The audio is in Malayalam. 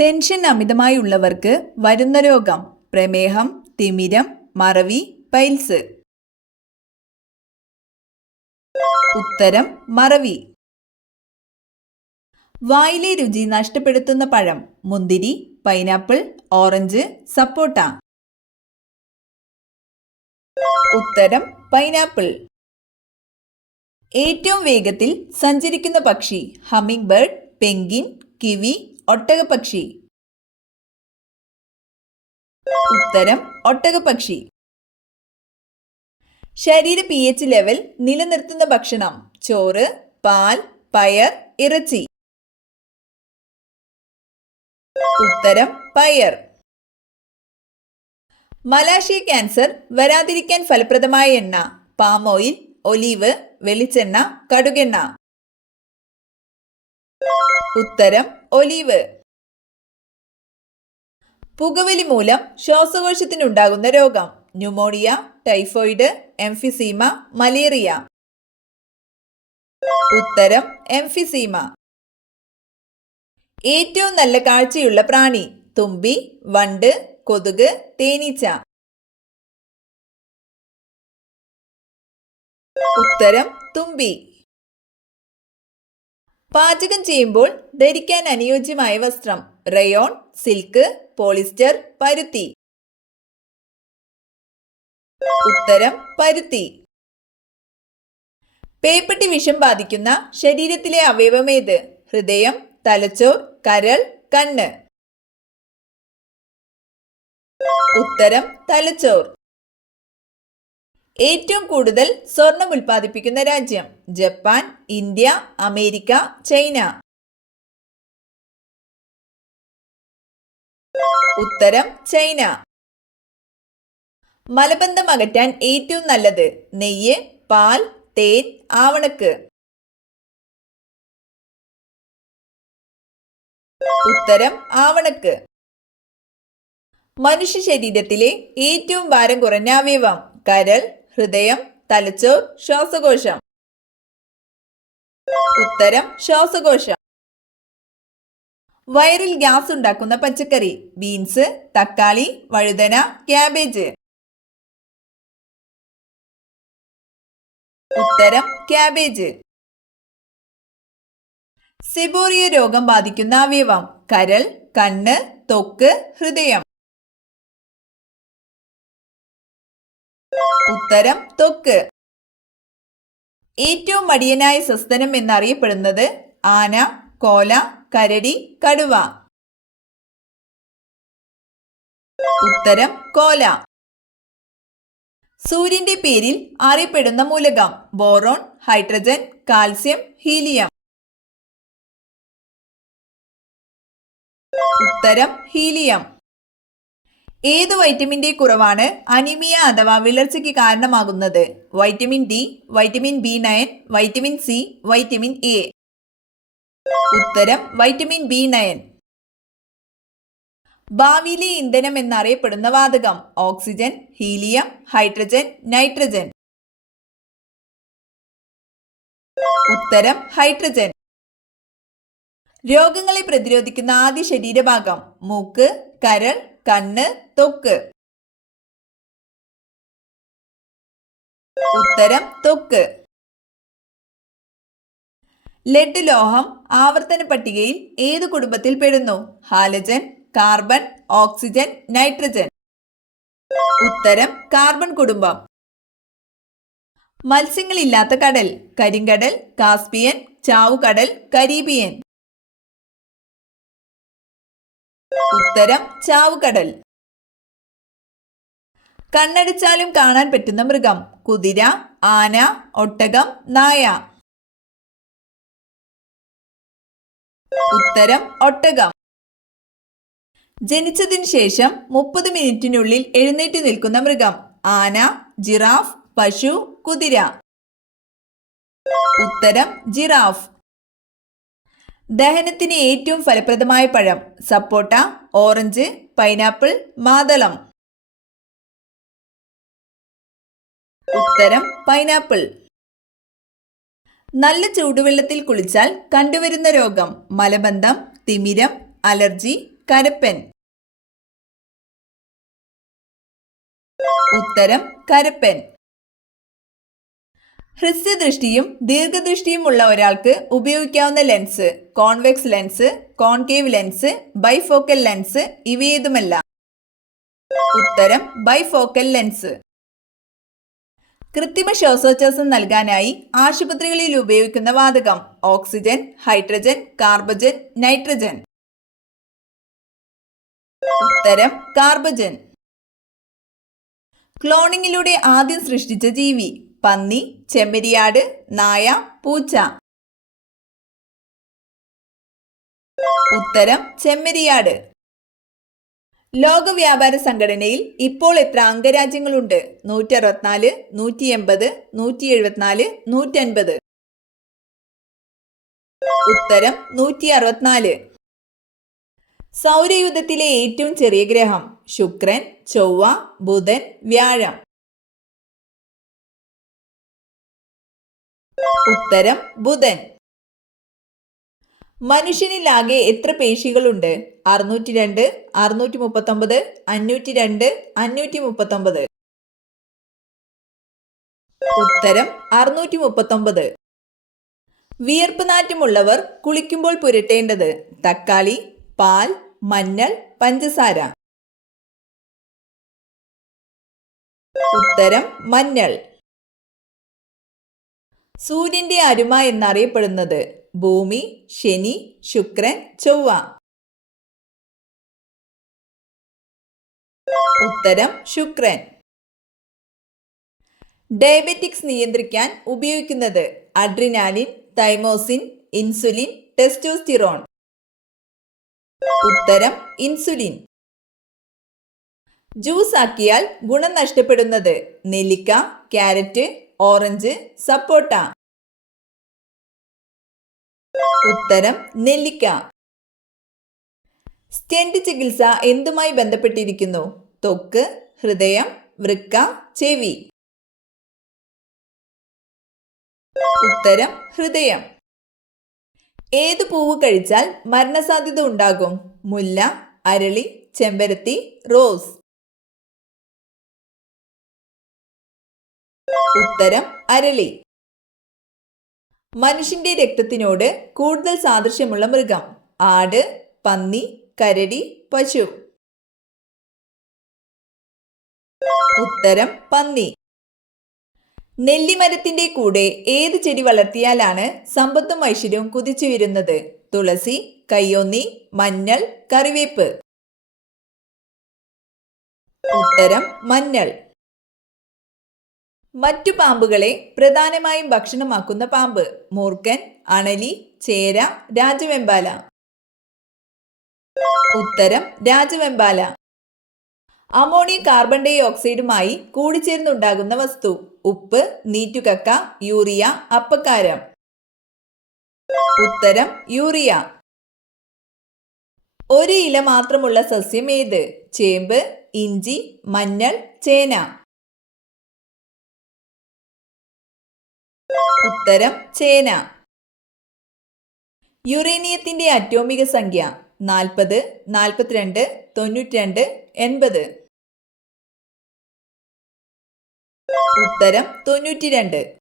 ടെൻഷൻ അമിതമായി ഉള്ളവർക്ക് വരുന്ന രോഗം പ്രമേഹം, തിമിരം, മറവി, പൈൽസ്. ഉത്തരം മറവി. വായിലെ രുചി നഷ്ടപ്പെടുത്തുന്ന പഴം മുന്തിരി, പൈനാപ്പിൾ, ഓറഞ്ച്, സപ്പോട്ട. ഉത്തരം പൈനാപ്പിൾ. ഏറ്റവും വേഗത്തിൽ സഞ്ചരിക്കുന്ന പക്ഷി ഹമ്മിങ് ബേർഡ്, പെൻഗ്വിൻ, കിവി, ഒട്ടകപ്പക്ഷി. ഉത്തരം ഒട്ടകപ്പക്ഷി. ശരീര pH ലെവൽ നിലനിർത്തുന്ന ഭക്ഷണം ചോറ്, പാൽ, പയർ, ഇറച്ചി. ഉത്തരം പയർ. മലാശയ ക്യാൻസർ വരാതിരിക്കാൻ ഫലപ്രദമായ എണ്ണ പാം ഓയിൽ, ഒലീവ്, വെളിച്ചെണ്ണ, കടുകെണ്ണ. ഉത്തരം ഒലീവ്. പുകവലി മൂലം ശ്വാസകോശത്തിനുണ്ടാകുന്ന രോഗം ന്യൂമോണിയ, ടൈഫോയിഡ്, എംഫിസീമ, മലേറിയ. ഉത്തരം എംഫിസീമ. ഏറ്റവും നല്ല കാഴ്ചയുള്ള പ്രാണി തുമ്പി, വണ്ട്, കൊതുക്, തേനീച്ച. ഉത്തരം തുമ്പി. പാചകം ചെയ്യുമ്പോൾ ധരിക്കാൻ അനുയോജ്യമായ വസ്ത്രം റയോൺ, സിൽക്ക്, പോളിസ്റ്റർ, പരുത്തി. ഉത്തരം പരുത്തി. പേപ്പട്ടി വിഷം ബാധിക്കുന്ന ശരീരത്തിലെ അവയവമേത് ഹൃദയം, തലച്ചോർ, കരൾ, കണ്ണ്. ഉത്തരം തലച്ചോർ. ഏറ്റവും കൂടുതൽ സ്വർണം ഉൽപ്പാദിപ്പിക്കുന്ന രാജ്യം ജപ്പാൻ, ഇന്ത്യ, അമേരിക്ക, ചൈന. ഉത്തരം ചൈന. മലബന്ധം അകറ്റാൻ ഏറ്റവും നല്ലത് നെയ്യ്, പാൽ, തേൻ, ആവണക്ക്. ഉത്തരം ആവണക്ക്. മനുഷ്യ ശരീരത്തിലെ ഏറ്റവും ഭാരം കുറഞ്ഞ അവയവം കരൾ, ഹൃദയം, തലച്ചോർ, ശ്വാസകോശം. ഉത്തരം ശ്വാസകോശം. വയറിൽ ഗ്യാസ് ഉണ്ടാക്കുന്ന പച്ചക്കറി ബീൻസ്, തക്കാളി, വഴുതന, ക്യാബേജ്. ഉത്തരം ക്യാബേജ്. സെബോറിയ രോഗം ബാധിക്കുന്ന അവയവം കരൾ, കണ്ണ്, ത്വക്ക്, ഹൃദയം. ഉത്തരം ത്വക്ക്. ഏറ്റവും മടിയനായ സസ്തനം എന്നറിയപ്പെടുന്നത് ആന, കോല, കരടി, കടുവ. ഉത്തരം കോല. സൂര്യന്റെ പേരിൽ അറിയപ്പെടുന്ന മൂലകം ബോറോൺ, ഹൈഡ്രജൻ, കാൽസ്യം, ഹീലിയം. ഉത്തരം ഹീലിയം. ഏത് വൈറ്റമിന്റെ കുറവാണ് അനീമിയ അഥവാ വിളർച്ചയ്ക്ക് കാരണമാകുന്നത് vitamin D, vitamin B9, vitamin C, vitamin A. ഉത്തരം വൈറ്റമിൻ B9. ഭാവിയിലെ ഇന്ധനം എന്നറിയപ്പെടുന്ന വാതകം ഓക്സിജൻ, ഹീലിയം, ഹൈഡ്രജൻ, നൈട്രജൻ. ഉത്തരം ഹൈഡ്രജൻ. രോഗങ്ങളെ പ്രതിരോധിക്കുന്ന ആദ്യ ശരീരഭാഗം മൂക്ക്, കരൾ, കണ്ണ്, ത്വക്ക്. ഉത്തരം ത്വക്ക്. ലെഡ് ലോഹം ആവർത്തന പട്ടികയിൽ ഏത് കുടുംബത്തിൽ പെടുന്നു ഹാലജൻ, കാർബൺ, ഓക്സിജൻ, നൈട്രജൻ. ഉത്തരം കാർബൺ കുടുംബം. മത്സ്യങ്ങളില്ലാത്ത കടൽ കരിങ്കടൽ, കാസ്പിയൻ, ചാവുകടൽ, കരീബിയൻ. ഉത്തരം ചാവുകടൽ. കണ്ണടിച്ചാലും കാണാൻ പറ്റുന്ന മൃഗം കുതിര, ആന, ഒട്ടകം, നായ. ഉത്തരം ഒട്ടകം. ജനിച്ചതിന് ശേഷം 30 മിനിറ്റിനുള്ളിൽ എഴുന്നേറ്റ് നിൽക്കുന്ന മൃഗം ആന, ജിറാഫ്, പശു, കുതിര. ഉത്തരം ജിറാഫ്. ദഹനത്തിന് ഏറ്റവും ഫലപ്രദമായ പഴം സപ്പോട്ട, ഓറഞ്ച്, പൈനാപ്പിൾ, മാതളം. ഉത്തരം പൈനാപ്പിൾ. നല്ല ചൂടുവെള്ളത്തിൽ കുളിച്ചാൽ കണ്ടുവരുന്ന രോഗം മലബന്ധം, തിമിരം, അലർജി, കരപ്പൻ. ഉത്തരം കരപ്പൻ. ഹ്രസ്വദൃഷ്ടിയും ദീർഘദൃഷ്ടിയുമുള്ള ഒരാൾക്ക് ഉപയോഗിക്കാവുന്ന lens convex lens, concave lens, bifocal lens ഇവയേതുമല്ല. ഉത്തരം ബൈഫോക്കൽ ലെൻസ്. കൃത്രിമ ശ്വാസോച്ഛ്വാസം നൽകാനായി ആശുപത്രികളിൽ ഉപയോഗിക്കുന്ന വാതകം ഓക്സിജൻ, ഹൈഡ്രജൻ, കാർബജൻ, നൈട്രജൻ. ഉത്തരം കാർബജൻ. ക്ലോണിങ്ങിലൂടെ ആദ്യം സൃഷ്ടിച്ച ജീവി പന്നി, ചെമ്മരിയാട്, നായ, പൂച്ച. ഉത്തരം ചെമ്മരിയാട്. ലോക വ്യാപാര സംഘടനയിൽ ഇപ്പോൾ എത്ര അംഗരാജ്യങ്ങളുണ്ട്? 164, 180, 174, 150. ഉത്തരം 164. സൗരയൂഥത്തിലെ ഏറ്റവും ചെറിയ ഗ്രഹം ശുക്രൻ, ചൊവ്വ, ബുധൻ, വ്യാഴം. ഉത്തരം ബുധൻ. മനുഷ്യനിലാകെ എത്ര പേശികളുണ്ട്? 602, 639, 502, 539. ഉത്തരം 639. വിയർപ്പ് നാറ്റമുള്ളവർ കുളിക്കുമ്പോൾ പുരട്ടേണ്ടത് തക്കാളി, പാൽ, മഞ്ഞൾ, പഞ്ചസാര. ഉത്തരം മഞ്ഞൾ. സൂര്യന്റെ അരുമ എന്നറിയപ്പെടുന്നത് ഭൂമി, ശനി, ശുക്രൻ, ചൊവ്വ. ഉത്തരം ശുക്രൻ. ഡയബറ്റിക്സ് നിയന്ത്രിക്കാൻ ഉപയോഗിക്കുന്നത് അഡ്രിനാലിൻ, തൈമോസിൻ, ഇൻസുലിൻ, ടെസ്റ്റോസ്റ്റിറോൺ. ഉത്തരം ഇൻസുലിൻ. ജ്യൂസ് ആക്കിയാൽ ഗുണം നഷ്ടപ്പെടുന്നത് നെല്ലിക്ക, ക്യാരറ്റ്, ഓറഞ്ച്, സപ്പോട്ട. ഉത്തരം നെല്ലിക്ക. സ്റ്റെന്റ് ചികിത്സ എന്തുമായി ബന്ധപ്പെട്ടിരിക്കുന്നു? ത്വക്ക്, ഹൃദയം, വൃക്ക, ചെവി. ഉത്തരം ഹൃദയം. ഏതു പൂവ് കഴിച്ചാൽ മരണസാധ്യത ഉണ്ടാകും? മുല്ല, അരളി, ചെമ്പരത്തി, റോസ്. ഉത്തരം അരളി. മനുഷ്യന്റെ രക്തത്തിനോട് കൂടുതൽ സാദൃശ്യമുള്ള മൃഗം ആട്, പന്നി, കരടി, പശു. ഉത്തരം പന്നി. നെല്ലിമരത്തിന്റെ കൂടെ ഏത് ചെടി വളർത്തിയാലാണ് സമ്പത്തും ഐശ്വര്യവും കുതിച്ചുയരുന്നത്? തുളസി, കയ്യോന്നി, മഞ്ഞൾ, കറിവേപ്പ്. ഉത്തരം മഞ്ഞൾ. മറ്റു പാമ്പുകളെ പ്രധാനമായും ഭക്ഷണമാക്കുന്ന പാമ്പ് മൂർഖൻ, അണലി, ചേര, രാജവെമ്പാല. ഉത്തരം രാജവെമ്പാല. അമോണിയം കാർബൺ ഡൈ ഓക്സൈഡുമായി കൂടിച്ചേർന്നുണ്ടാകുന്ന വസ്തു ഉപ്പ്, നീറ്റുകക്ക, യൂറിയ, അപ്പക്കാരം. ഉത്തരം യൂറിയ. ഒരു ഇല മാത്രമുള്ള സസ്യം ഏത്? ചേമ്പ്, ഇഞ്ചി, മഞ്ഞൾ, ചേന. ഉത്തരം ചേന. യുറേനിയത്തിന്റെ അറ്റോമിക സംഖ്യ 40, 42, 92, 80. ഉത്തരം 92.